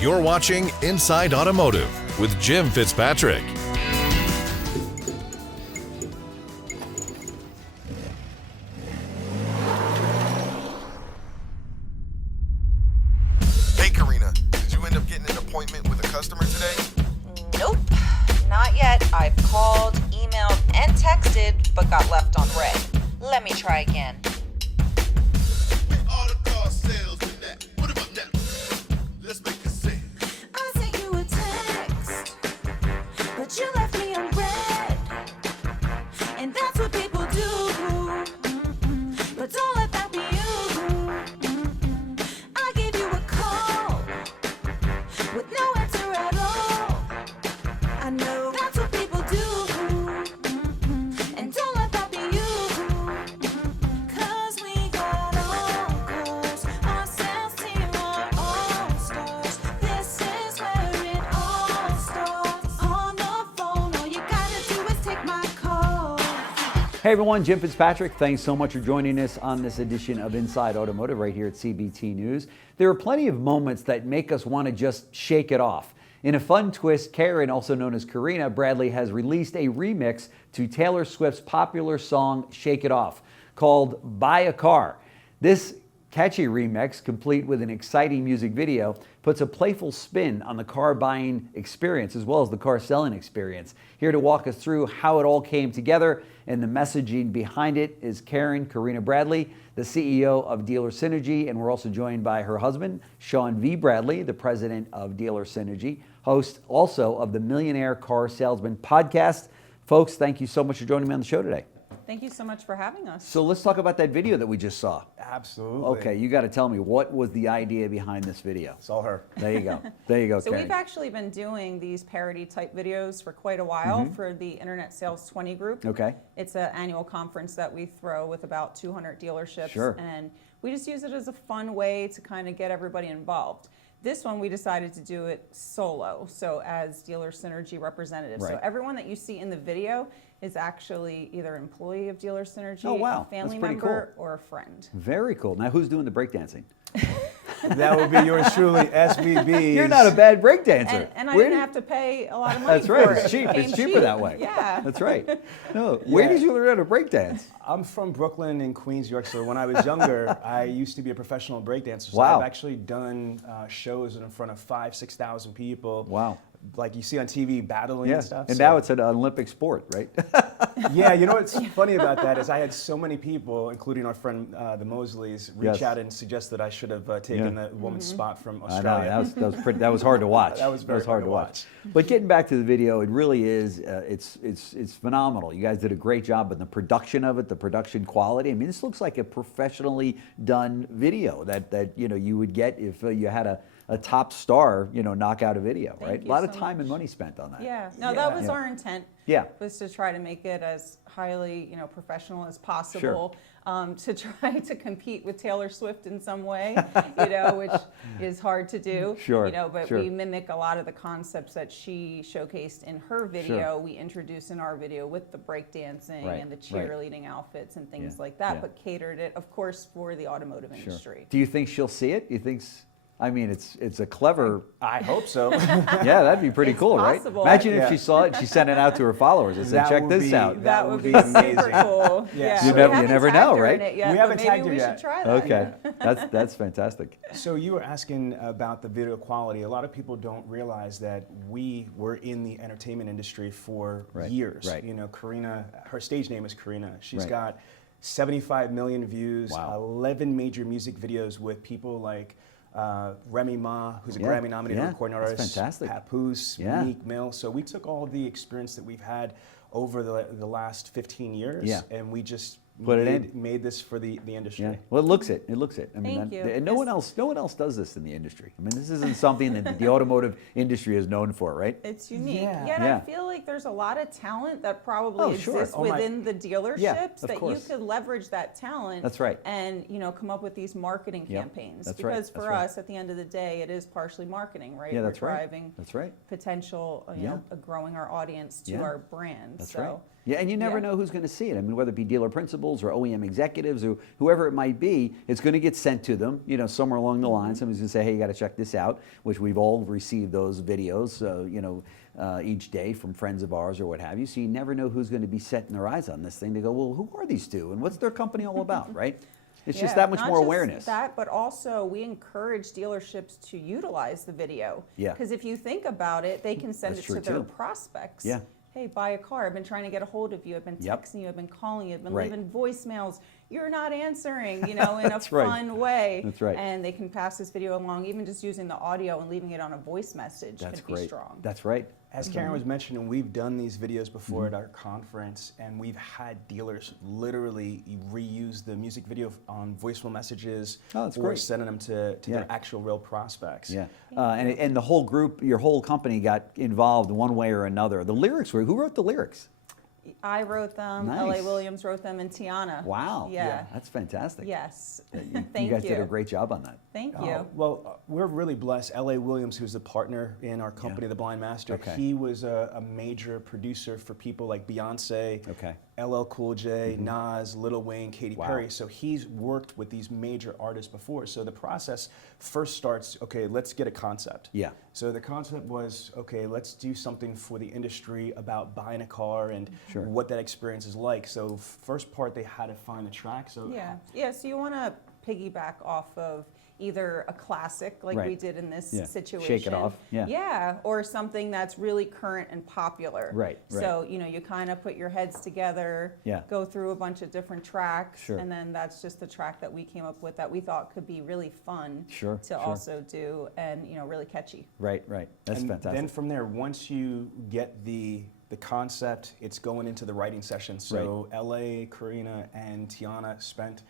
You're watching Inside Automotive with Jim Fitzpatrick. Hey Karina, did you end up getting an appointment with a customer today? Nope, not yet. I've called, emailed, and texted, but got left on red. Let me try again. All the car salesmen that put 'em up now. Let's make a sale. I sent you a text, but you left me on red. And that's what people do. But don't let that be you. I gave you a call with no answer at all. I know that's what people do. And don't let that be you. 'Cause we got all cars. Our sales team are all stars. This is where it all starts. On the phone, all you gotta do is take my call. Hey everyone, Jim Fitzpatrick. Thanks so much for joining us on this edition of Inside Automotive right here at CBT News. There are plenty of moments that make us want to just shake it off. In a fun twist, Karen, also known as Karina Bradley, has released a remix to Taylor Swift's popular song Shake It Off called Buy a Car. This catchy remix, complete with an exciting music video, puts a playful spin on the car buying experience as well as the car selling experience. Here to walk us through how it all came together and the messaging behind it is Karen Karina Bradley, the CEO of Dealer Synergy, and we're also joined by her husband, Sean V. Bradley, the president of Dealer Synergy, host also of the Millionaire Car Salesman Podcast. Folks, thank you so much for joining me on the show today. Thank you so much for having us. So let's talk about that video that we just saw. Absolutely. Okay, you got to tell me, what was the idea behind this video? It's all her. There you go. There you go, So Karen. we've actually been doing these parody type videos for quite a while for the Internet Sales 20 group. Okay. It's an annual conference that we throw with about 200 dealerships. Sure. And we just use it as a fun way to kind of get everybody involved. This one, we decided to do it solo, so as Dealer Synergy representatives. Right. So everyone that you see in the video is actually either employee of Dealer Synergy, Oh, wow. a family That's pretty member, or a friend. Very cool. Now, who's doing the breakdancing? That would be yours truly, SVB. You're not a bad breakdancer. And I Where didn't did- have to pay a lot of money That's right. for It's it. cheap. It It's came cheaper cheap. that way. Yeah. That's right. No. Where did you learn how to breakdance? I'm from Brooklyn and Queens, New York. So when I was younger, I used to be a professional breakdancer. So Wow. I've actually done shows in front of 5,000-6,000 people. Wow. Like you see on TV, battling Yeah. and stuff. And so- now it's an Olympic sport, right? Yeah, you know what's funny about that is I had so many people, including our friend the Mosleys, reach Yes. out and suggest that I should have taken Yeah. the woman's spot from I know, Australia. that was hard to watch. That was very hard to watch. But getting back to the video, it really is. It's phenomenal. You guys did a great job in the production of it, the production quality. I mean, this looks like a professionally done video that you would get if you had a top star knock out a video, Thank right? A you lot of so time and much. money spent on that. Yeah, no, that was our intent. Yeah. Was to try to make it as highly, professional as possible. To try to compete with Taylor Swift in some way, which is hard to do. Sure, But sure. we mimic a lot of the concepts that she showcased in her video. We introduce in our video with the breakdancing Right, and the right. cheerleading outfits and things Yeah, like that, yeah. but catered it, of course, for the automotive Sure. industry. Do you think she'll see it? It's a clever. I hope so. Yeah, that'd be pretty It's cool, possible. right? Imagine if Yeah. she saw it and she sent it out to her followers and said, That check would this be- out. That would be amazing. super cool. Yeah. Yeah, You we never- you haven't never tagged know, her right? in it yet, We but haven't maybe tagged her we yet. should try that. Okay, that's fantastic. So you were asking about the video quality. A lot of people don't realize that we were in the entertainment industry for Right, years. right. Karina, her stage name is Karina. She's Right. got 75 million views, Wow. 11 major music videos with people like Remy Ma, who's a Yeah, Grammy-nominated yeah, recording that's artist, fantastic. Papoose, Yeah. Meek Mill. So we took all the experience that we've had over the last 15 years, Yeah. and we just Put it in. made this for the industry. Yeah. Well, it looks it. It looks it. I mean, Thank you. and no one else does this in the industry. I mean, this isn't something that the automotive industry is known for, right? It's unique. Yeah. Yet Yeah. I feel like there's a lot of talent that probably Oh, sure. exists Oh, my- within the dealerships of that course. you could leverage that talent. That's right. And come up with these marketing Yep. campaigns. That's right. Because That's for right. us, at the end of the day, it is partially marketing, right? Yeah, that's We're right. driving That's right. potential, Yeah. growing our audience to Yeah. our brand. That's so right. Yeah, and you never know who's going to see it. I mean, whether it be dealer principals or OEM executives or whoever it might be, it's going to get sent to them, you know, somewhere along the line. Somebody's going to say, hey, you got to check this out, which we've all received those videos, you know, each day from friends of ours or what have you. So you never know who's going to be setting their eyes on this thing to go, well, who are these two and what's their company all about, right? It's just that much more awareness. That, but also we encourage dealerships to utilize the video. Yeah. Because if you think about it, they can send That's it to true, their too. prospects. Yeah. Hey, buy a car. I've been trying to get a hold of you. I've been texting you. I've been calling you. I've been Right. leaving voicemails. You're not answering, you know, in a That's right. fun way. That's right. And they can pass this video along, even just using the audio and leaving it on a voice message That's can great. be strong. That's right. As Karen was mentioning, we've done these videos before at our conference, and we've had dealers literally reuse the music video on voicemail messages Oh, that's or great. sending them to Yeah. their actual real prospects. Yeah, and the whole group, your whole company got involved one way or another. The lyrics were, who wrote the lyrics? I wrote them, Nice. L.A. Williams wrote them, and Tiana. Wow. Yeah. That's fantastic. Yes. You Thank guys you. did a great job on that. Thank you. Well, we're really blessed. L.A. Williams, who's the partner in our company, The Blind Master, Okay. he was a major producer for people like Beyonce, Okay. LL Cool J, Nas, Lil Wayne, Katy Wow. Perry. So he's worked with these major artists before. So the process first starts, okay, let's get a concept. Yeah. So the concept was, okay, let's do something for the industry about buying a car and Sure. what that experience is like. So first part, they had to find the track. So Yeah, so you want to piggyback off of either a classic like Right. we did in this Yeah. situation. Shake it off, yeah. Yeah, or something that's really current and popular. Right, right. So, you know, you kind of put your heads together, Yeah. go through a bunch of different tracks, Sure. and then that's just the track that we came up with that we thought could be really fun Sure, to sure. also do and, you know, really catchy. Right, right. That's and fantastic. then from there, once you get the concept, it's going into the writing session. So LA, Karina, and Tiana spent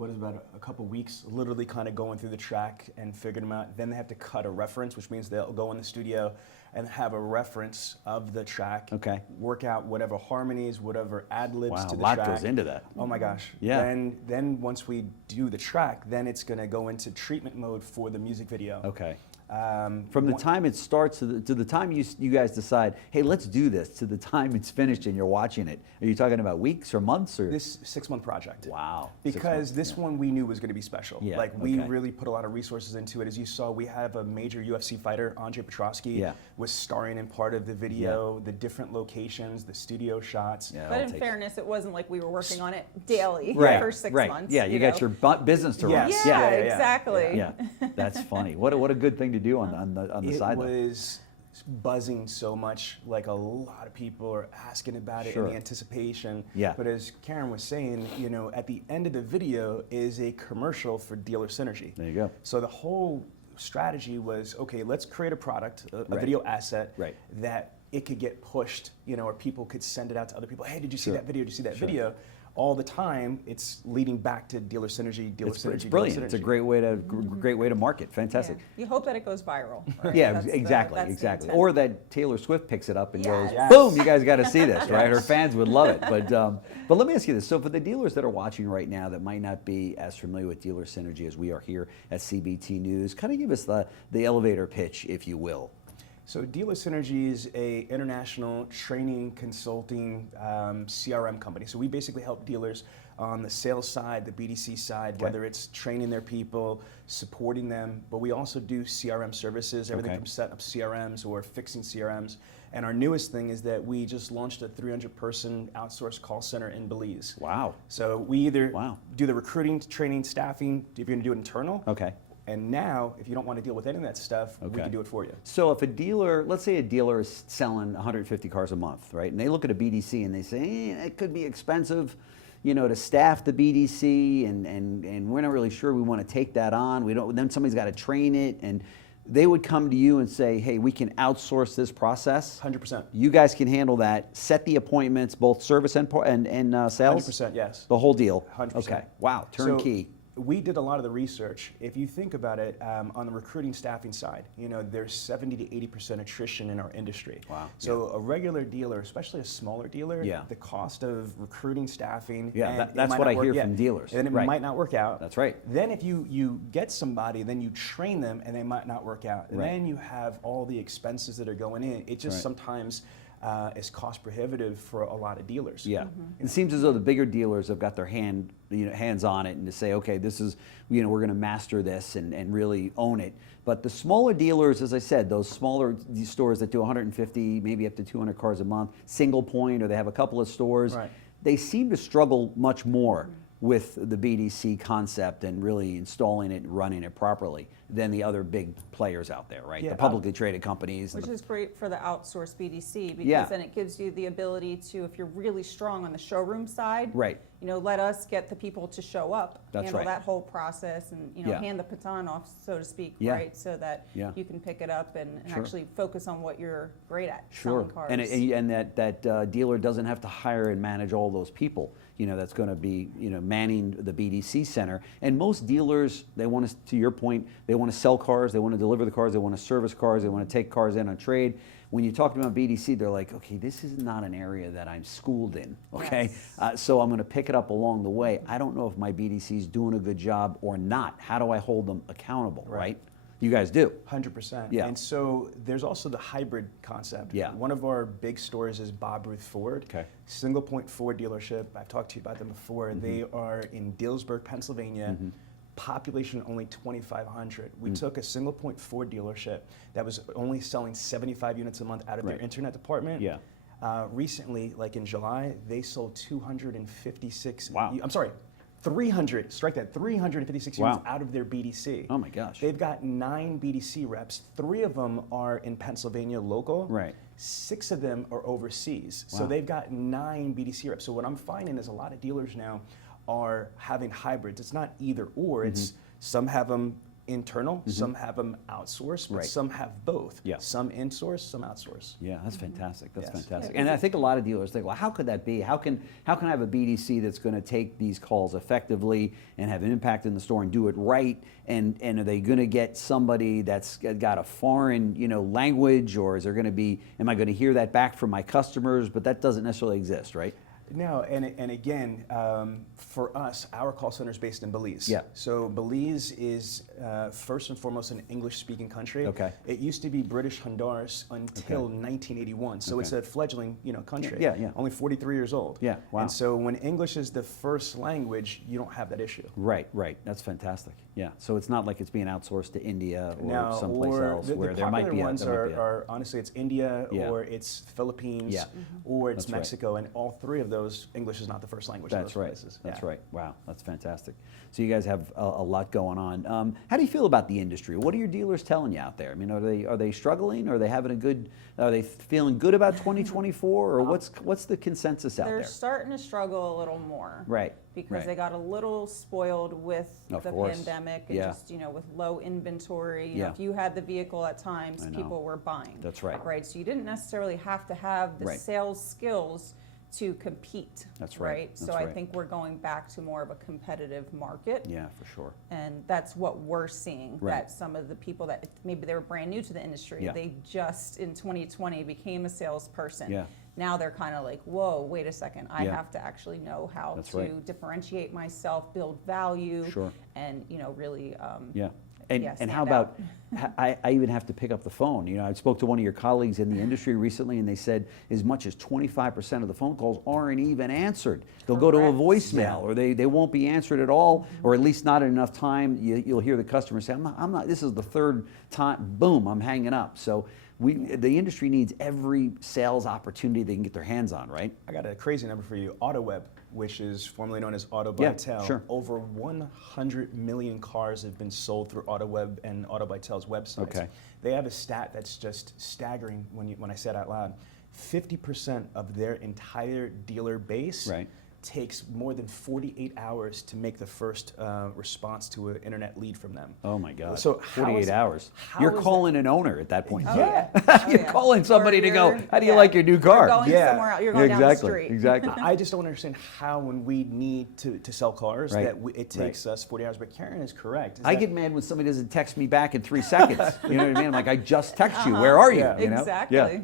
about a couple weeks literally kind of going through the track and figuring them out. Then they have to cut a reference, which means they'll go in the studio and have a reference of the track. Okay. Work out whatever harmonies, whatever ad libs Wow, to a the lot track. goes into that. Oh my gosh. Yeah. Then once we do the track, then it's going to go into treatment mode for the music video. Okay. From the time it starts to the time you guys decide, hey, let's do this, to the time it's finished and you're watching it, are you talking about weeks or months or? This 6-month project. Wow. 6 Because months, this yeah. one we knew was going to be special. Yeah, Like we okay. really put a lot of resources into it. As you saw, we have a major UFC fighter, Andre Petrosky, Yeah. was starring in part of the video, the different locations, the studio shots. Yeah, But it'll in take- fairness, it wasn't like we were working on it daily right, for 6 right. months. Yeah, you got know? your business to run. Yes. Yeah, Yeah. exactly. Yeah, that's funny. What a good thing to do on the It side. though. was buzzing so much, like a lot of people are asking about it Sure. in the anticipation. Yeah. But as Karen was saying, you know, at the end of the video is a commercial for Dealer Synergy. There you go. So the whole strategy was, okay, let's create a product, a Right. video asset Right. that it could get pushed, you know, or people could send it out to other people. Hey, did you see Sure. that video? Did you see that Sure. video? All the time, it's leading back to Dealer Synergy, Dealer It's Synergy, brilliant. Dealer It's a Synergy. great way to market. Fantastic. Yeah. You hope that it goes viral. right? Yeah, That's the- exactly, that's the exactly. intent. Or that Taylor Swift picks it up and goes, Yes. boom, you guys got to see this, right? Her Yes. fans would love it. But let me ask you this. So for the dealers that are watching right now that might not be as familiar with Dealer Synergy as we are here at CBT News, kind of give us the elevator pitch, if you will. So Dealer Synergy is a international training consulting CRM company. So we basically help dealers on the sales side, the BDC side, Okay. whether it's training their people, supporting them, but we also do CRM services, everything Okay. from setting up CRMs or fixing CRMs. And our newest thing is that we just launched a 300-person outsourced call center in Belize. Wow. So we either Wow. do the recruiting, training, staffing, if you're going to do it internal. Okay. And now, if you don't want to deal with any of that stuff, we Okay. can do it for you. So if a dealer, let's say a dealer is selling 150 cars a month, right? And they look at a BDC and they say, it could be expensive, you know, to staff the BDC and we're not really sure we want to take that on. We don't, then somebody's got to train it, and they would come to you and say, hey, we can outsource this process. 100%. You guys can handle that. Set the appointments, both service and sales? 100%, yes. The whole deal? 100%. Okay. Wow. Turnkey. So we did a lot of the research. If you think about it, on the recruiting staffing side, you know, there's 70 to 80% attrition in our industry. Wow. So a regular dealer, especially a smaller dealer, Yeah. the cost of recruiting, staffing, Yeah, and that- it that's might what not I work hear yet. from dealers. And it Right. might not work out. That's right. Then if you get somebody, then you train them and they might not work out. And Right. then you have all the expenses that are going in. It just Right. sometimes is cost prohibitive for a lot of dealers. Yeah, it seems as though the bigger dealers have got their hands on it and to say, okay, this is, we're going to master this and really own it. But the smaller dealers, as I said, those smaller stores that do 150, maybe up to 200 cars a month, single point, or they have a couple of stores, Right. they seem to struggle much more with the BDC concept and really installing it and running it properly than the other big players out there, right? Yeah, The publicly traded companies. Which is great for the outsourced BDC because Yeah. then it gives you the ability to, if you're really strong on the showroom side, Right. let us get the people to show up, That's handle right. that whole process, and Yeah. hand the baton off, so to speak, Yeah. right? So that Yeah. you can pick it up and Sure. actually focus on what you're great at, Sure, selling cars. and that dealer doesn't have to hire and manage all those people. That's going to be manning the BDC center. And most dealers, they want to your point, they want to sell cars, they want to deliver the cars, they want to service cars, they want to take cars in on trade. When you talk to them about BDC, they're like, okay, this is not an area that I'm schooled in, okay? Yes. So I'm going to pick it up along the way. I don't know if my BDC is doing a good job or not. How do I hold them accountable, right? You guys do. 100%. Yeah. And so there's also the hybrid concept. Yeah. One of our big stores is Bob Ruth Ford. Okay. Single point Ford dealership. I've talked to you about them before. Mm-hmm. They are in Dillsburg, Pennsylvania. Population only 2,500. We took a single point Ford dealership that was only selling 75 units a month out of their Right. internet department. Yeah. Recently, like in July, they sold 256. Wow. I'm sorry, 300. Strike that. 356 units Wow. out of their BDC. Oh my gosh. They've got 9 BDC reps. 3 of them are in Pennsylvania local. Right. 6 of them are overseas. Wow. So they've got 9 BDC reps. So what I'm finding is a lot of dealers now are having hybrids. It's not either or. It's some have them internal, some have them outsourced, but Right. some have both. Yeah. Some insource, some outsource. Yeah, that's fantastic. That's Yes. fantastic. And I think a lot of dealers think, well, how could that be? How can I have a BDC that's going to take these calls effectively and have an impact in the store and do it right? And are they going to get somebody that's got a foreign, language, or is there going to be? Am I going to hear that back from my customers? But that doesn't necessarily exist, right? No, and again, for us, our call center is based in Belize. Yeah. So Belize is first and foremost an English-speaking country. Okay. It used to be British Honduras until 1981. So it's Okay. a fledgling, country. Yeah, yeah. Only 43 years old. Yeah, wow. And so when English is the first language, you don't have that issue. Right. That's fantastic. Yeah. So it's not like it's being outsourced to India or Now, someplace or else the where there might popular be ones are honestly it's India Yeah. or it's Philippines Yeah. or it's That's right. Mexico, and all 3 of those English is not the first language. in That's those right. places. That's Yeah. right. Wow, that's fantastic. So you guys have a lot going on. How do you feel about the industry? What are your dealers telling you out there? I mean, are they struggling? Are they having a good? Are they feeling good about 2024? Or what's the consensus out They're there? starting to struggle a little more. Right. Because right. they got a little spoiled with Of the course. pandemic and Yeah. just, with low inventory. Yeah. If you had the vehicle at times, I know. people were buying. That's right. Right. So you didn't necessarily have to have the Right. sales skills to compete. That's right. So That's I right. think we're going back to more of a competitive market. Yeah, for sure. And that's what we're seeing, Right. that some of the people that maybe they were brand new to the industry, Yeah. they just in 2020 became a salesperson. Yeah. Now they're kind of like, whoa, wait a second, I Yeah. have to actually know how That's to right. differentiate myself, build value, Sure. and really Yeah. And, yeah, and stand how about, I even have to pick up the phone. I spoke to one of your colleagues in the industry recently, and they said as much as 25% of the phone calls aren't even answered. They'll go to a Correct. voicemail, or they won't be answered at all, or at least not in enough time. You'll hear the customer say, I'm not, this is the third time, boom, I'm hanging up. So the industry needs every sales opportunity they can get their hands on, right? I got a crazy number for you. AutoWeb, which is formerly known as Auto by Yeah, Tel. sure. Over 100 million cars have been sold through AutoWeb and Auto by Tel's websites. Okay. They have a stat that's just staggering when I say it out loud. 50% of their entire dealer base Right. takes more than 48 hours to make the first response to an internet lead from them. Oh my God. So how 48 is- hours. how You're is calling an owner at that point. Oh, Yeah. yeah. You're calling somebody Or to go, you're- how do you yeah. like your new car? You're going Yeah. somewhere else. You're going down the Exactly. street. Exactly. I just don't understand how, when we need to sell cars, Right. that it takes us 40 hours. But Karen is correct. I get mad when somebody doesn't text me back in 3 seconds. You know what I mean? I'm like, I just text you. Where are you? Yeah. You know? Exactly. Yeah.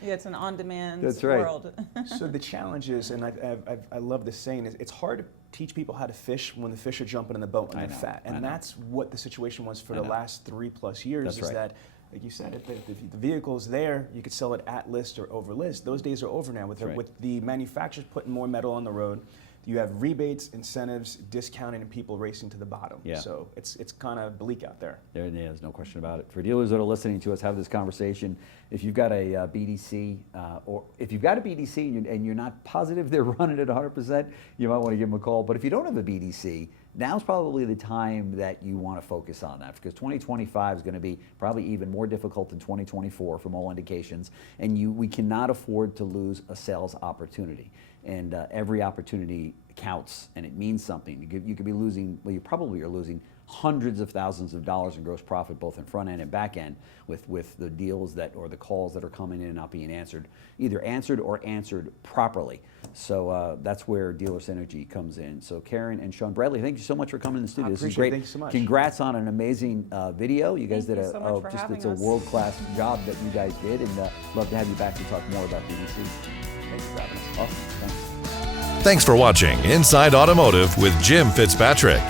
Yeah, it's an on-demand That's right. world. So the challenge is, and I love this saying, is it's hard to teach people how to fish when the fish are jumping in the boat and I they're know, fat. I And know. that's what the situation was for I the know. last 3+ years. That's is right. that like you said, if the vehicle's there, you could sell it at list or over list. Those days are over now. With the manufacturers putting more metal on the road, you have rebates, incentives, discounting, and people racing to the bottom. Yeah. So it's kind of bleak out there. There's no question about it. For dealers that are listening to us have this conversation, if you've got a BDC, or if you've got a BDC and you're not positive they're running at 100%, you might want to give them a call. But if you don't have a BDC, now's probably the time that you want to focus on that, because 2025 is going to be probably even more difficult than 2024 from all indications, and we cannot afford to lose a sales opportunity. And every opportunity counts, and it means something. You could be losing, well, you probably are losing hundreds of thousands of dollars in gross profit, both in front end and back end, with the deals or the calls that are coming in and not being answered, either answered or answered properly. So that's where Dealer Synergy comes in. So Karen and Sean Bradley, thank you so much for coming in the studio. This is great. Thank you so much. Congrats on an amazing video. You guys Thank did you so much for having it's a us. world-class job that you guys did, and love to have you back to talk more about BDC. Thanks for having us. Awesome. Thanks. Thanks for watching Inside Automotive with Jim Fitzpatrick.